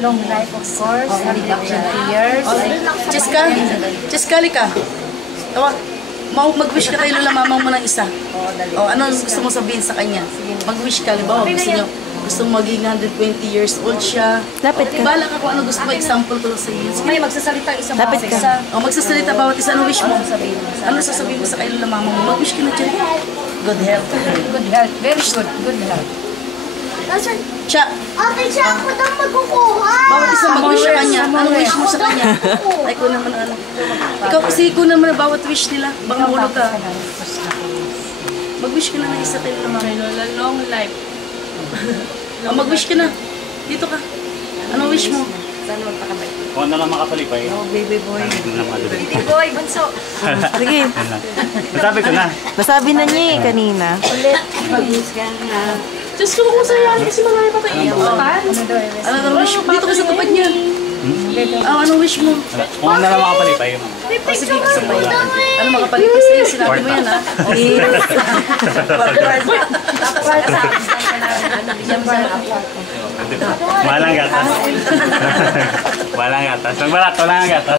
Long life, of course. Reduction to years. Cheska, ka. Tawa, mag-wish ka kay Lola Mama mo ng isa. Ano gusto mo sabihin sa kanya? Mag-wish ka, halimbawa gusto mo maging 120 years old siya. Lapit ka. Bala ka kung ano gusto mo, example ko lang sa iyo. May magsasalita isang Lapit ka. Magsasalita bawat isa. Ano wish mo? Ano sasabihin mo sa kay Lola Mama mo? Mag-wish ka na dyan. Good health. Good health. Very good. Good health. Siya. Okay, siya ako daw magkukuha. Bawat isa mag-wish sa kanya. Anong wish mo sa kanya? Ay, ko naman ano. Ikaw kasi ko naman bawat wish nila. Baka mahulog ka. Mag-wish ka na ng isa kay Lola Mama. Lola, long life. Mag-wish ka na. Dito ka. Anong wish mo? Sana magpakabay. Kung ano lang makapalipay. Oh, baby boy. Baby Boy, bunso. Sige. Nasabi ko na. Nasabi na niya eh kanina. Ulit. Mag-wish ka na. Diyos ko, kung sa'yo kasi marami pa tayo. Anong wish mo? Dito ka sa tupad niya. Anong wish mo? Kung ano lang makapalipay. Sige, sabay. Ano makapalipas sa'yo? Sinabi mo yan, ha? Walang gatas. Walang gatas. Magbalat, walang gatas.